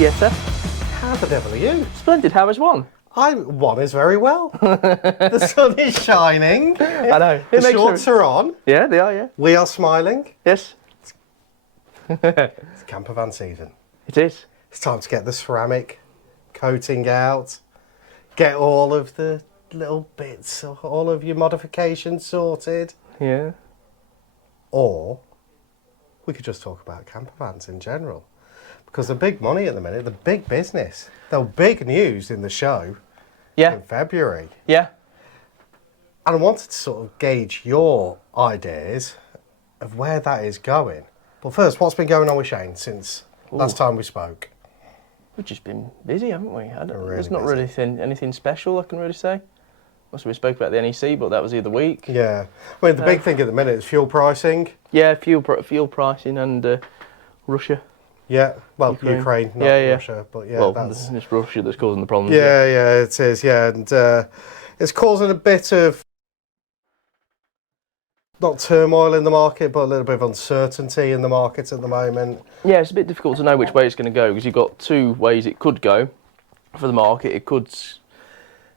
TSF. How the devil are you? Splendid, how is one? One is very well. The sun is shining. I know. The shorts are on. Yeah, they are, yeah. We are smiling. Yes. It's campervan season. It is. It's time to get the ceramic coating out. Get all of the little bits, all of your modifications sorted. Yeah. Or we could just talk about campervans in general. Because the big money at the minute, the big business, the big news in the show in February. Yeah. And I wanted to sort of gauge your ideas of where that is going. But first, what's been going on with Shane since last time we spoke? We've just been busy, haven't we? There's not busy. really anything special I can really say. Must have we spoke about the NEC, but that was the other week. Yeah. I mean, the big thing at the minute is fuel pricing. Yeah, fuel pricing and Russia. Yeah, well, Ukraine, not Russia, but yeah, well, that's... it's Russia that's causing the problems. Yeah, it is, yeah, and it's causing a bit of, not turmoil in the market, but a little bit of uncertainty in the market at the moment. Yeah, it's a bit difficult to know which way it's going to go, because you've got two ways it could go for the market. It could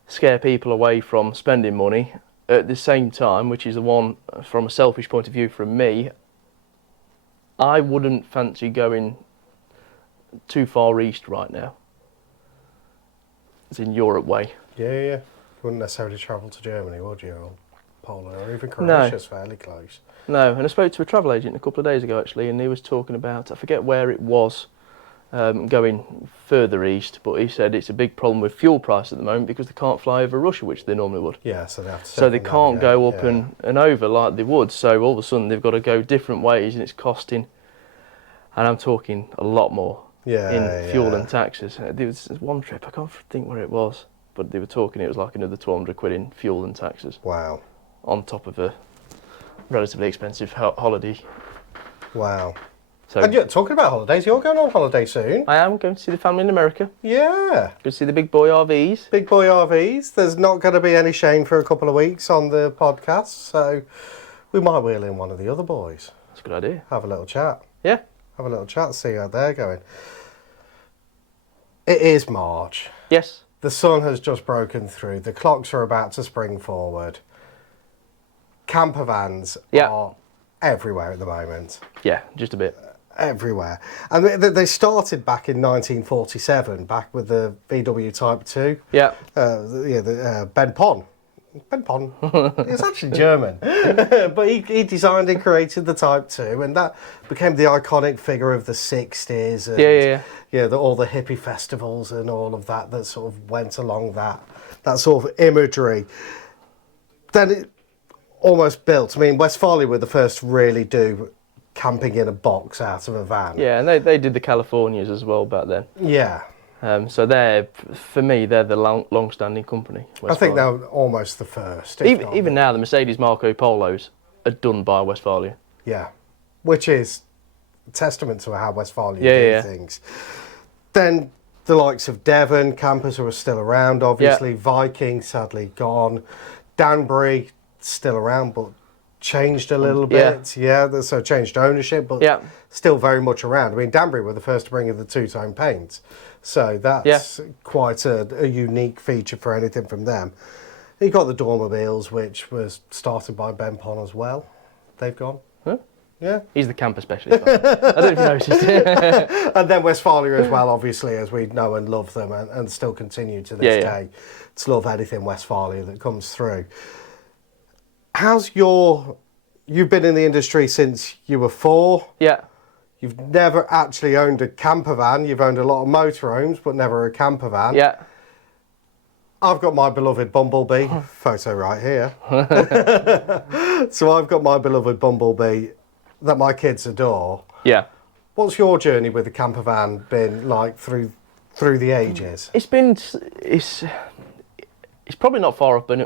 scare people away from spending money. At the same time, which is the one from a selfish point of view from me, I wouldn't fancy going too far east right now. It's in Europe way. Yeah. You wouldn't necessarily travel to Germany, would you? Or Poland, or even Croatia's fairly close. No, and I spoke to a travel agent a couple of days ago actually, and he was talking about, I forget where it was, going further east, but he said it's a big problem with fuel price at the moment because they can't fly over Russia, which they normally would. Yeah, so they have to. So they can't go up and over like they would. So all of a sudden they've got to go different ways, and it's costing. And I'm talking a lot more in fuel and taxes. There was one trip, I can't think where it was, but they were talking it was like another 200 quid in fuel and taxes. Wow. On top of a relatively expensive holiday. Wow. So, and you're talking about holidays, you're going on holiday soon. I am going to see the family in America. Yeah. Go see the big boy RVs. Big boy RVs. There's not going to be any Shane for a couple of weeks on the podcast, so we might wheel in one of the other boys. That's a good idea. Have a little chat. Yeah. Have a little chat, see how they're going. It is March. Yes. The sun has just broken through. The clocks are about to spring forward. Campervans are everywhere at the moment. Yeah, just a bit. Everywhere. And they started back in 1947, back with the VW Type 2. Yeah. Ben Pon. Ben Pon. He was actually German. But he designed and created the Type 2, and that became the iconic figure of the 60s. And, all the hippie festivals and all of that sort of went along that sort of imagery. Then it almost built. I mean, Westphalia were the first to really do camping in a box out of a van. Yeah, and they did the Californians as well back then. Yeah. So for me, they're the long-standing company. I think they're almost the first. Even now, the Mercedes Marco Polos are done by Westphalia. Yeah, which is a testament to how Westphalia do things. Then the likes of Devon campers who are still around, obviously. Viking, sadly gone. Danbury, still around, but changed a little bit. So changed ownership, but still very much around. I mean, Danbury were the first to bring in the two-tone paint. So that's quite a unique feature for anything from them. You got the Dormobiles, which was started by Ben Pon as well. They've gone. Huh? Yeah. He's the camper specialist. I don't know if you noticed. And then Westphalia as well, obviously, as we know and love them and still continue to this day to love anything Westphalia that comes through. You've been in the industry since you were 4. Yeah. You've never actually owned a camper van. You've owned a lot of motorhomes, but never a camper van. Yeah. I've got my beloved Bumblebee, photo right here. So I've got my beloved Bumblebee that my kids adore. Yeah. What's your journey with the camper van been like through the ages? It's probably not far off, but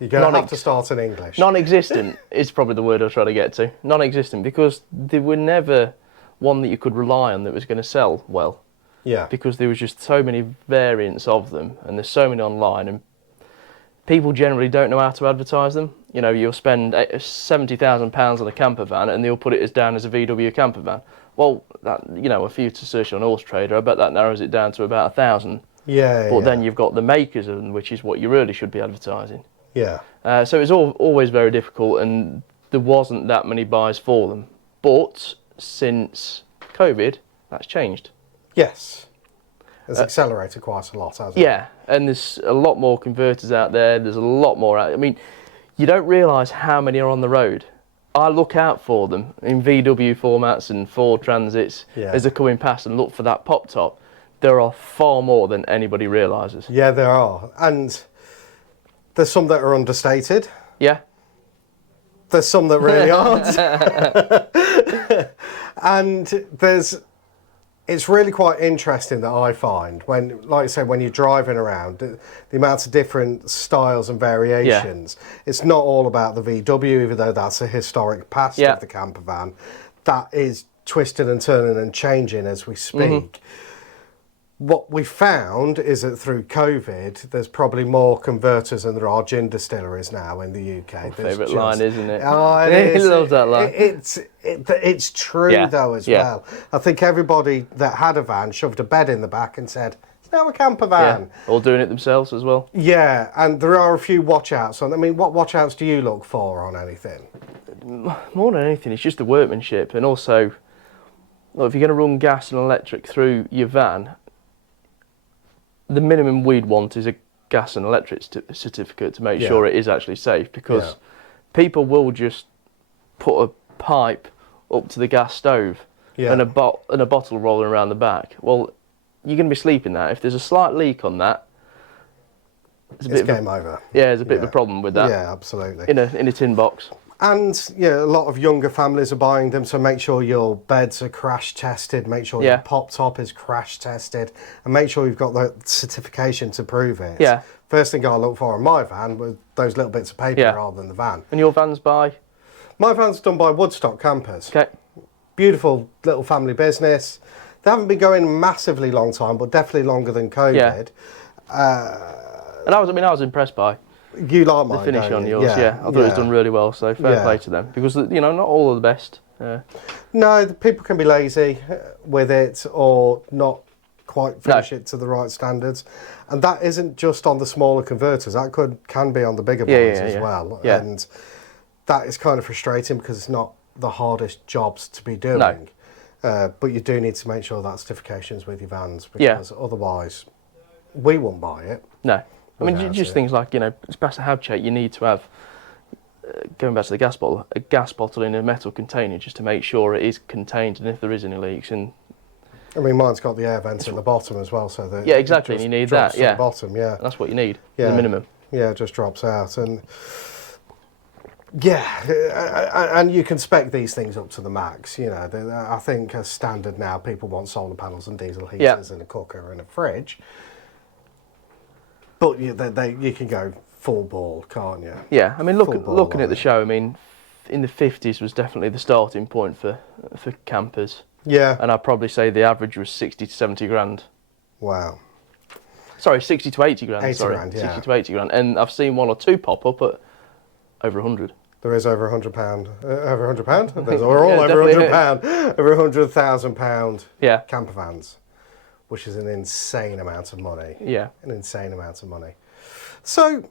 You're going to have to start in English. Non-existent is probably the word I was trying to get to. Non-existent, because they were never one that you could rely on that was going to sell well. Yeah. Because there was just so many variants of them, and there's so many online, and people generally don't know how to advertise them. You'll spend £70,000 on a camper van, and they'll put it down as a VW camper van. Well, that, you know, if you to search on Horse Trader, I bet that narrows it down to about 1,000. Yeah. But then you've got the makers, which is what you really should be advertising. Yeah. So it's always very difficult, and there wasn't that many buys for them. But since COVID, that's changed. Yes. It's accelerated quite a lot, hasn't it? Yeah, and there's a lot more converters out there. There's a lot more out. I mean, you don't realise how many are on the road. I look out for them in VW formats and Ford Transits as they're coming past, and look for that pop top. There are far more than anybody realises. Yeah, there are. And there's some that are understated. Yeah. There's some that really aren't. And it's really quite interesting that I find when, like you say, when you're driving around, the amount of different styles and variations. Yeah. It's not all about the VW, even though that's a historic past of the campervan. That is twisting and turning and changing as we speak. Mm-hmm. What we found is that through COVID, there's probably more converters than there are gin distilleries now in the UK. My favourite line, isn't it? Oh, it is. He loves that line. It's true though as well. I think everybody that had a van shoved a bed in the back and said, "It's now a camper van." Yeah. All doing it themselves as well. Yeah, and there are a few watch outs on. I mean, what watch outs do you look for on anything? More than anything, it's just the workmanship, and also, well, if you're going to run gas and electric through your van, the minimum we'd want is a gas and electric certificate to make sure it is actually safe, because people will just put a pipe up to the gas stove and a bottle rolling around the back. Well, you're going to be sleeping there. If there's a slight leak on that, it's game over. Yeah, there's a bit of a problem with that. Yeah, absolutely. In a tin box. And a lot of younger families are buying them, so make sure your beds are crash tested, make sure your pop top is crash tested, and make sure you've got the certification to prove it. Yeah. First thing I look for in my van was those little bits of paper rather than the van. And your van's by? My van's done by Woodstock Campers. Okay. Beautiful little family business. They haven't been going a massively long time, but definitely longer than COVID. And I was impressed by. You like mine, the finish on yours, I thought it was done really well, so fair play to them, because not all are the best. No, the people can be lazy with it or not quite finish it to the right standards, and that isn't just on the smaller converters. That can be on the bigger ones as well. Yeah. And that is kind of frustrating because it's not the hardest jobs to be doing. No. But you do need to make sure that certification's with your vans, because otherwise we won't buy it. No. I mean, just things like, it's past a hab check, you need to have, going back to the gas bottle, a gas bottle in a metal container just to make sure it is contained and if there is any leaks. And I mean, mine's got the air vents at the bottom as well, so that exactly, and you need that, to the bottom, That's what you need, the minimum. Yeah, it just drops out, and and you can spec these things up to the max. I think as standard now, people want solar panels and diesel heaters and a cooker and a fridge. But you can go full ball, can't you? Yeah, I mean, looking at the show, I mean, in the 50s was definitely the starting point for campers. Yeah. And I'd probably say the average was 60 to 70 grand. Wow. Sorry, 60 to 80 grand. 80 grand, 60 to 80 grand. And I've seen one or two pop up at over 100. There is over £100. Over £100? They're all over £100. Over £100,000 campervans. Which is an insane amount of money. Yeah. An insane amount of money. So,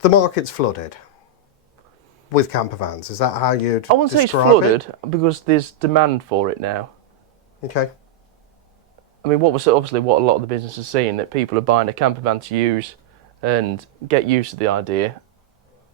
the market's flooded with campervans. Is that how you'd describe it? I wouldn't say it's flooded, because there's demand for it now. Okay. I mean, obviously what a lot of the business is seeing, that people are buying a campervan to use and get used to the idea,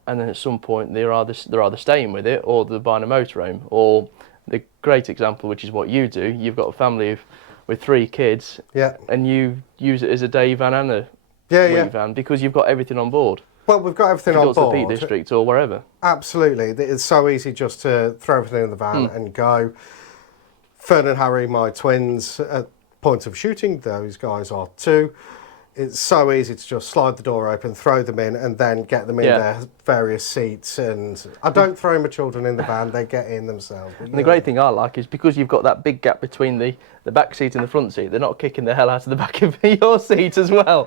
and then at some point they're either staying with it, or they're buying a motorhome, or the great example, which is what you do, you've got a family with 3 kids, and you use it as a day van and a week van, because you've got everything on board. Well, we've got everything on board. If you go to the Peak District or wherever. Absolutely. It's so easy just to throw everything in the van and go. Fern and Harry, my twins, at point of shooting, those guys are 2. It's so easy to just slide the door open, throw them in, and then get them in their various seats. And I don't throw my children in the van; they get in themselves. And the great thing I like is, because you've got that big gap between the back seat and the front seat, they're not kicking the hell out of the back of your seat as well,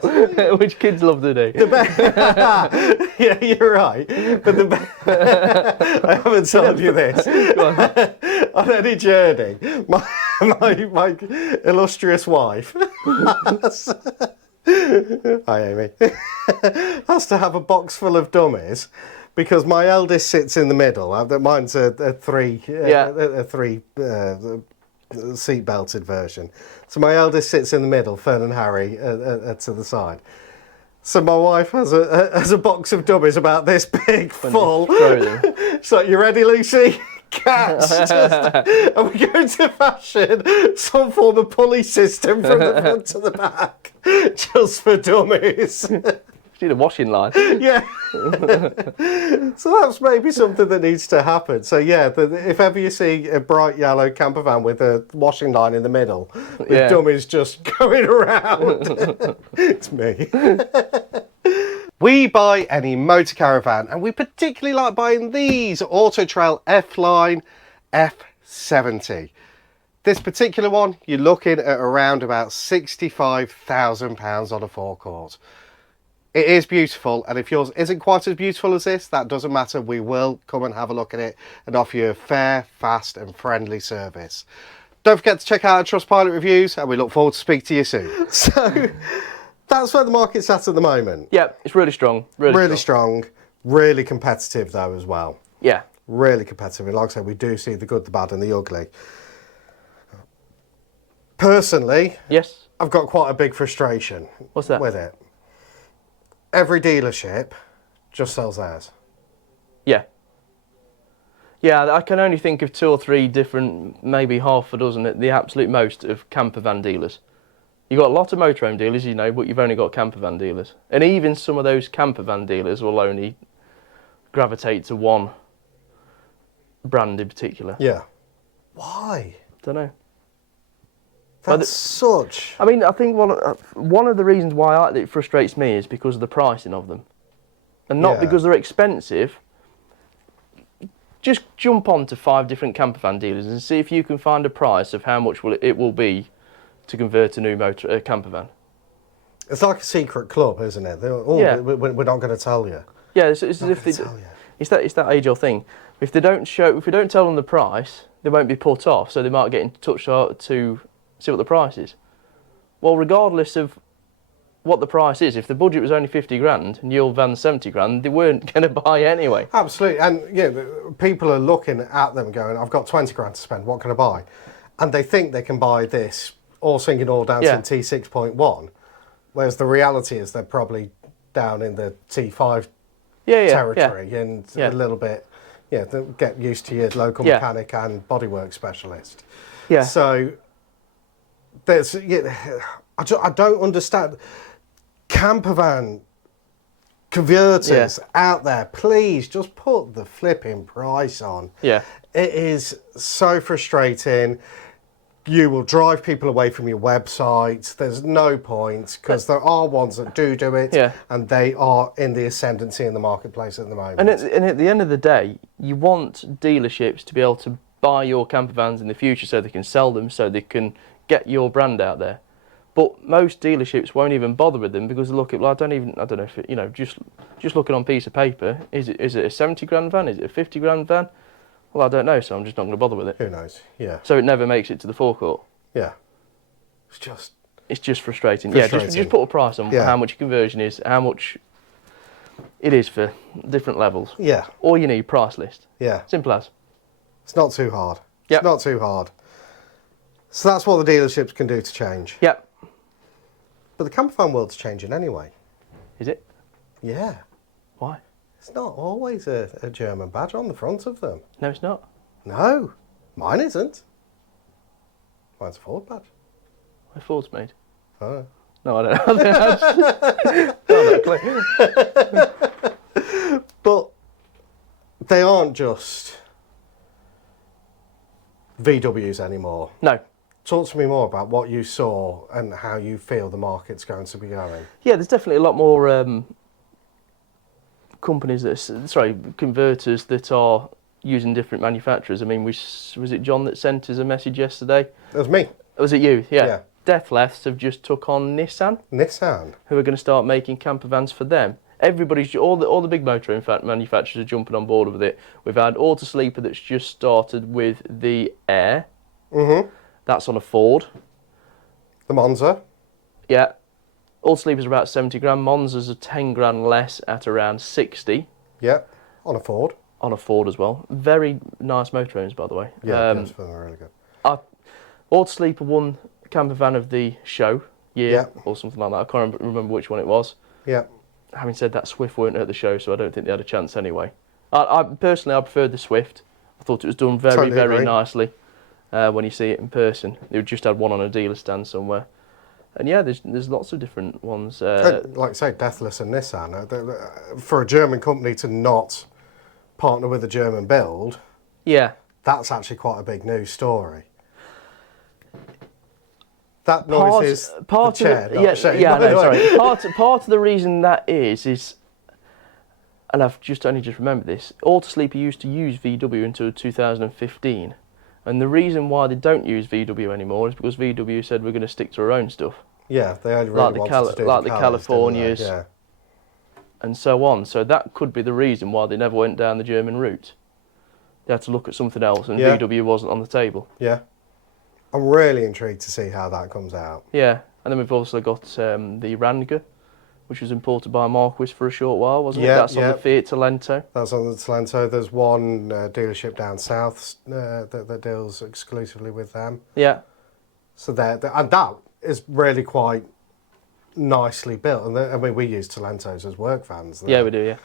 which kids love to do. Yeah, you're right. But I haven't told you this. on any journey, my illustrious wife hi Amy has to have a box full of dummies because my eldest sits in the middle. Mine's a three seat belted version. So my eldest sits in the middle, Fern and Harry to the side. So my wife has a box of dummies about this big, full. She's like, "You ready, Lucy?" Cats. And we're going to fashion some form of pulley system from the front to the back, just for dummies. You need a washing line. Yeah. So that's maybe something that needs to happen. So yeah, if ever you see a bright yellow camper van with a washing line in the middle, with dummies just going around, it's me. We buy any motor caravan, and we particularly like buying these Auto Trail F-Line F70. This particular one, you're looking at around about £65,000 on a forecourt. It is beautiful, and if yours isn't quite as beautiful as this, that doesn't matter. We will come and have a look at it and offer you a fair, fast and friendly service. Don't forget to check out our Trustpilot reviews, and we look forward to speaking to you soon. So that's where the market's at the moment. Yeah, it's really strong. Really strong. Really competitive though as well. Yeah. Really competitive. And like I said, we do see the good, the bad and the ugly. Personally, yes, I've got quite a big frustration. What's that? With it. Every dealership just sells theirs. Yeah. Yeah, I can only think of 2 or 3 different, maybe half a dozen at the absolute most, of campervan dealers. You've got a lot of motorhome dealers, you know, but you've only got campervan dealers. And even some of those campervan dealers will only gravitate to one brand in particular. Yeah. Why? Don't know. That's such... I mean, I think one of the reasons why it frustrates me is because of the pricing of them. And not because they're expensive. Just jump on to 5 different campervan dealers and see if you can find a price of how much it will be to convert a new campervan. It's like a secret club, isn't it? We're not going to tell you. Yeah, it's as if it's that age-old thing. If we don't tell them the price, they won't be put off, so they might get in touch to see what the price is. Well, regardless of what the price is, if the budget was only 50 grand and your van's 70 grand, they weren't going to buy anyway. Absolutely, and people are looking at them going, "I've got 20 grand to spend, what can I buy?" And they think they can buy this all singing, all dancing T6.1, whereas the reality is they're probably down in the T5 territory and a little bit, get used to your local mechanic and bodywork specialist. Yeah. So there's, I don't understand. Campervan converters out there, please just put the flipping price on. Yeah. It is so frustrating. You will drive people away from your website. There's no point, because there are ones that do it, and they are in the ascendancy in the marketplace at the moment. And at the end of the day, you want dealerships to be able to buy your campervans in the future so they can sell them, so they can get your brand out there. But most dealerships won't even bother with them because they look at, well, I don't know if it, just looking on a piece of paper, is it a 70 grand van? Is it a 50 grand van? Well, I don't know, so I'm just not going to bother with it. Who knows? Yeah. So it never makes it to the forecourt. Yeah. It's just frustrating. Yeah, just put a price on how much your conversion is, how much it is for different levels. Yeah. All you need, price list. Yeah. Simple as. It's not too hard. Yep. It's not too hard. So that's what the dealerships can do to change. Yep. But the campervan world's changing anyway. Is it? Yeah. Why? It's not always a German badge on the front of them. No, it's not. No. Mine isn't. Mine's a Ford badge. Where Ford's made? Oh. No, I don't know. No clue. But they aren't just VWs anymore. No. Talk to me more about what you saw and how you feel the market's going to be going. Yeah, there's definitely a lot more companies converters that are using different manufacturers. I mean, was it John that sent us a message yesterday? It was me. Was it you? Yeah. Deathlefts have just took on Nissan. Nissan? Who are going to start making campervans for them. everybody's all the big motor manufacturers are jumping on board with it. We've had Auto Sleeper that's just started with the Air. That's on a Ford. The Monza. Yeah. Auto Sleepers are about 70 grand. Monzas are 10 grand less at around 60. Yeah, on a Ford. On a Ford as well. Very nice motorhomes, by the way. Yeah, yes, they're really good. Auto Sleeper won Campervan of the show year or something like that. I can't remember which one it was. Yeah. Having said that, Swift weren't at the show, so I don't think they had a chance anyway. I personally, I preferred the Swift. I thought it was done very, Totally very agree. nicely when you see it in person. They just had one on a dealer stand somewhere. And yeah, there's lots of different ones. Like I say, Deathless and Nissan. For a German company to not partner with a German build, Yeah. that's actually quite a big news story. That noise is the chair, not Shane, by the way. sorry. Part of the reason that is, and I've only just remembered this, Auto Sleeper used to use VW until 2015. And the reason why they don't use VW anymore is because VW said we're going to stick to our own stuff. Yeah, they only really wanted to do like the Cali's, Californians yeah. and so on. So that could be the reason why they never went down the German route. They had to look at something else, and VW wasn't on the table. Yeah. I'm really intrigued to see how that comes out. Yeah, and then we've also got the Ranga, which was imported by Marquis for a short while, wasn't it? That's on the Fiat Talento. That's on the Talento. There's one dealership down south that deals exclusively with them. Yeah. So and that is really quite nicely built. And I mean, we use Talentos as work vans. Yeah, we do, yeah.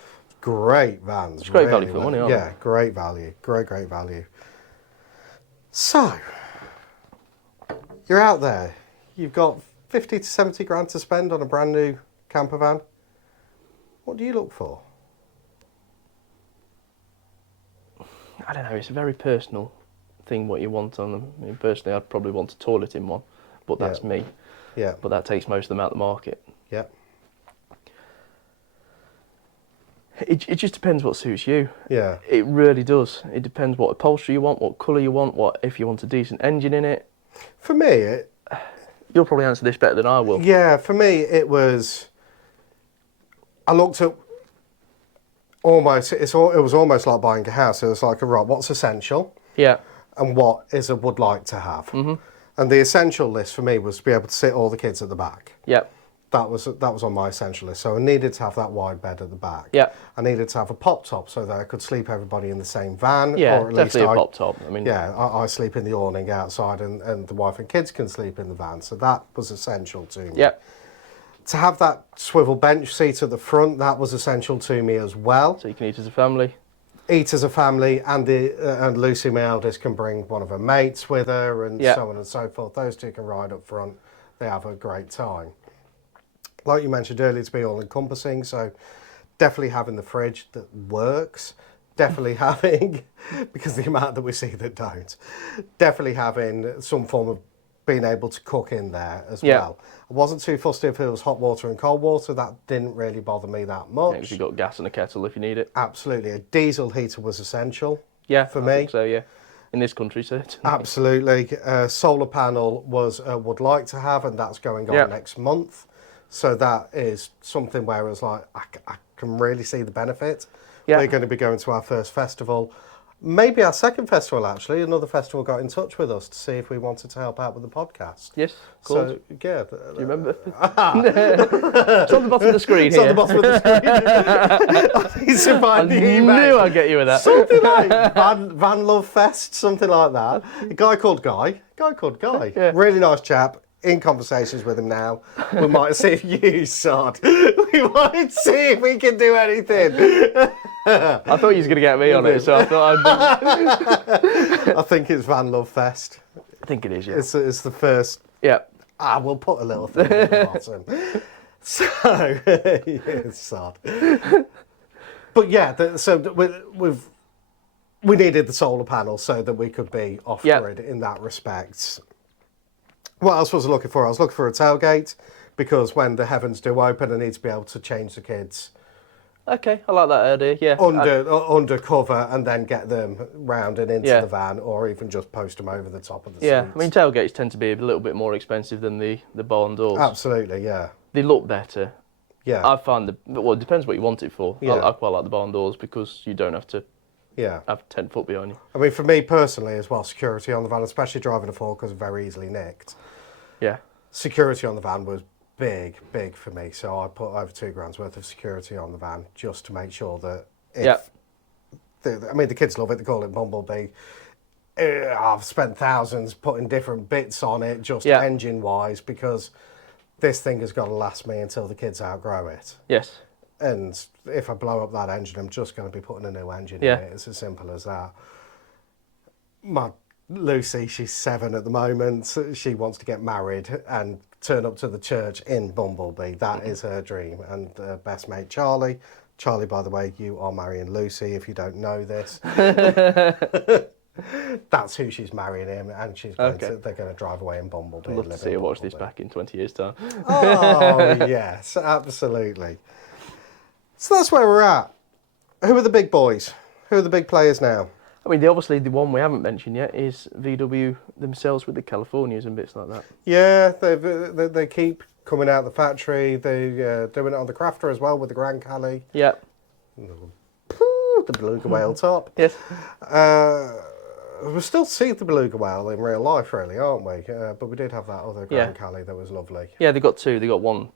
Great vans. It's great value for money, aren't they? Great value. Great value. So, you're out there. You've got 50 to 70 grand to spend on a brand new camper van. What do you look for? I don't know, it's a very personal thing what you want on them. I mean, personally, I'd probably want a toilet in one, but that's me. Yeah. But that takes most of them out of the market. Yeah. It just depends what suits you. Yeah. It really does. It depends what upholstery you want, what colour you want, if you want a decent engine in it. For me, You'll probably answer this better than I will. Yeah, for me, it was. I looked at almost. It was almost like buying a house. It was like, right, what's essential? Yeah. And what is a would like to have? Mm-hmm. And the essential list for me was to be able to sit all the kids at the back. Yep. That was on my essential list. So I needed to have that wide bed at the back. Yeah. I needed to have a pop top so that I could sleep everybody in the same van. Yeah, or at definitely least a pop top. I mean, yeah, I sleep in the awning outside, and the wife and kids can sleep in the van. So that was essential to me. Yeah. To have that swivel bench seat at the front, that was essential to me as well. So you can eat as a family. Eat as a family, and and Lucy, my eldest, can bring one of her mates with her, and so on and so forth. Those two can ride up front. They have a great time. Like you mentioned earlier, to be all-encompassing, so definitely having the fridge that works, definitely having, because the amount that we see that don't, definitely having some form of being able to cook in there as well. I wasn't too fussed if it was hot water and cold water. That didn't really bother me that much. Yeah, 'cause you've got gas and a kettle if you need it. Absolutely. A diesel heater was essential for me. I think so, yeah. In this country, certainly. Absolutely. Solar panel was would like to have, and that's going on next month. So that is something where it's like, I can really see the benefit. Yeah. We're going to be going to our first festival. Maybe our second festival, actually. Another festival got in touch with us to see if we wanted to help out with the podcast. Yes, of course. So, yeah. Do you remember? It's on the bottom of the screen It's here. on the bottom of the screen. I need to find the email. I knew I'd get you with that. Something like Van Love Fest, something like that. A guy called Guy. Yeah. Really nice chap. In conversations with him now. We might see if you sod. We might see if we can do anything. I thought you was going to get me on it, so I thought I'd... I think it's Van Love Fest. I think it is, yeah. It's the first. Yeah. We'll put a little thing at the bottom. So, yeah, sod. But yeah, so we needed the solar panel so that we could be off-grid in that respect. What else was I looking for? I was looking for a tailgate, because when the heavens do open, I need to be able to change the kids. Okay, I like that idea, yeah. Under cover, and then get them round and into the van, or even just post them over the top of the seats. Yeah, I mean, tailgates tend to be a little bit more expensive than the barn doors. Absolutely, yeah. They look better. Yeah. I find well, it depends what you want it for. Yeah. I quite like the barn doors because you don't have to have 10 foot behind you. I mean, for me personally as well, security on the van, especially driving a Ford because it's very easily nicked. Yeah. Security on the van was big for me. So I put over £2,000 worth of security on the van just to make sure that if... the kids love it. They call it Bumblebee. I've spent thousands putting different bits on it, just engine-wise, because this thing has got to last me until the kids outgrow it. Yes. And if I blow up that engine, I'm just going to be putting a new engine in it. It's as simple as that. My Lucy, she's 7 at the moment. She wants to get married and turn up to the church in Bumblebee. That is her dream. And best mate Charlie. Charlie, by the way, you are marrying Lucy, if you don't know this. That's who she's marrying him, and they're going to drive away in Bumblebee. I'd love to see her watch this back in 20 years' time. Oh, yes, absolutely. So that's where we're at. Who are the big boys? Who are the big players now? I mean, obviously the one we haven't mentioned yet is VW themselves with the Californians and bits like that. Yeah, they keep coming out of the factory. They're doing it on the Crafter as well with the Grand Cali. Yeah. The beluga whale top. Yes. We still see the beluga whale in real life, really, aren't we? But we did have that other Grand Cali that was lovely. Yeah, they got two. They got one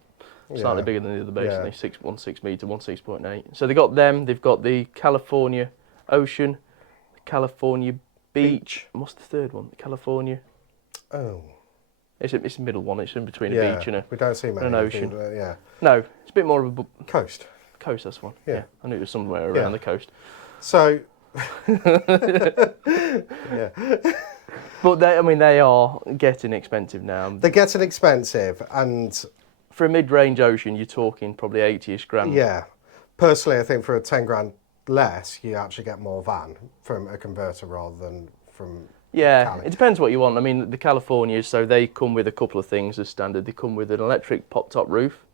slightly bigger than the other, basically. One 6 metre, one 6.8. So they got them. They've got the California Ocean, the California Beach. And what's the third one? The California. Oh. It's the middle one. It's in between a beach and we don't see many an ocean. Yeah. No, it's a bit more of a coast. Coast, that's one. Yeah. I knew it was somewhere around the coast. So. But they are getting expensive now. They're getting expensive, and for a mid-range Ocean, you're talking probably 80ish grand. Yeah. Personally, I think for a 10 grand less, you actually get more van from a converter rather than from. Yeah, it depends what you want. I mean, the Californias, so they come with a couple of things as standard. They come with an electric pop-top roof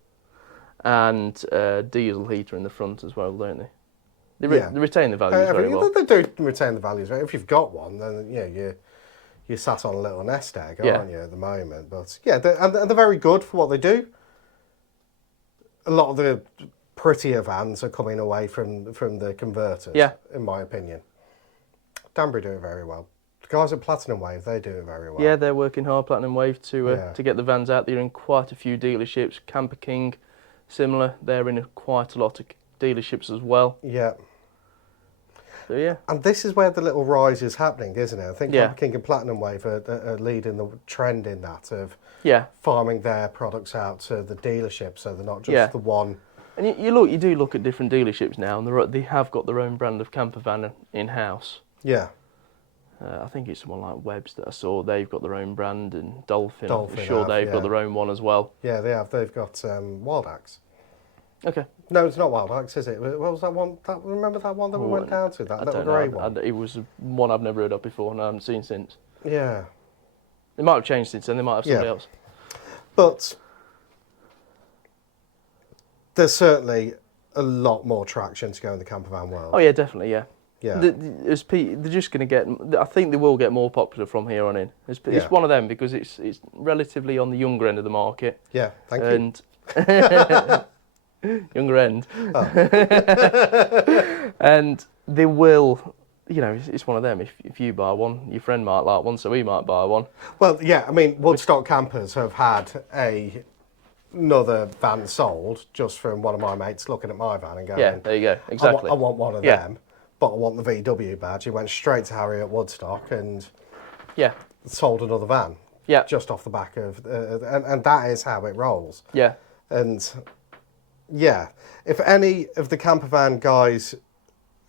and a diesel heater in the front as well, don't they? They retain the values very well. They do retain the values. Right? If you've got one, then you're sat on a little nest egg, aren't you, at the moment? But yeah, they're very good for what they do. A lot of the prettier vans are coming away from the converters, in my opinion. Danbury do it very well. The guys at Platinum Wave, they do it very well. Yeah, they're working hard, Platinum Wave, to get the vans out there in quite a few dealerships. Camper King, similar, they're in quite a lot of dealerships as well. Yeah. So yeah. And this is where the little rise is happening, isn't it? I think Camper King and Platinum Wave are leading the trend in that of farming their products out to the dealership, so they're not just the one. And you do look at different dealerships now, and they have got their own brand of campervan in house. Yeah. I think it's someone like Webb's that I saw. They've got their own brand, and Dolphin I'm sure they've got their own one as well. Yeah, they have. They've got Wild Axe. Okay. No, it's not Wild Axe, is it? What was that one? Remember that one that we went down to? That little grey one? It was one I've never heard of before and I haven't seen since. Yeah. They might have changed since then. They might have somebody else. But there's certainly a lot more traction to go in the campervan world. Oh yeah, definitely, yeah. Yeah. They're just going to get. I think they will get more popular from here on in. It's one of them because it's relatively on the younger end of the market. Yeah, thank you. Younger end. Oh. And they will. It's one of them. If you buy one, your friend might like one, so he might buy one. Well, yeah. I mean, Woodstock Campers have had another van sold just from one of my mates looking at my van and going, yeah, there you go, exactly. I want one of them. But I want the VW badge. He went straight to Harry at Woodstock and sold another van. Yeah. Just off the back of, and that is how it rolls. Yeah. And yeah, if any of the campervan guys,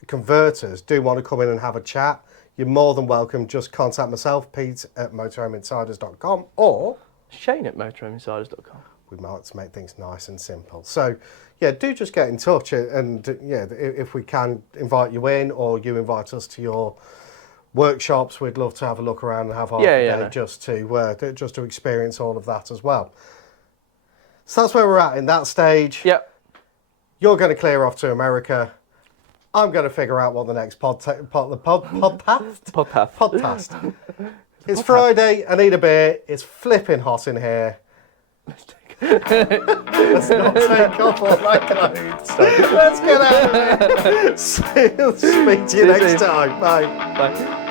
converters, do want to come in and have a chat, you're more than welcome. Just contact myself, Pete at motorhomeinsiders.com, or Shane at motorhomeinsiders.com. We might make things nice and simple. So, yeah, do just get in touch, and if we can invite you in, or you invite us to your workshops, we'd love to have a look around and have half a day just to experience all of that as well. So that's where we're at in that stage. Yep. You're going to clear off to America. I'm going to figure out what the next podcast. It's Friday. I need a beer. It's flipping hot in here. Let's take Let's not take off on that note. Let's get out of here. Speak to you next time. Bye. Bye.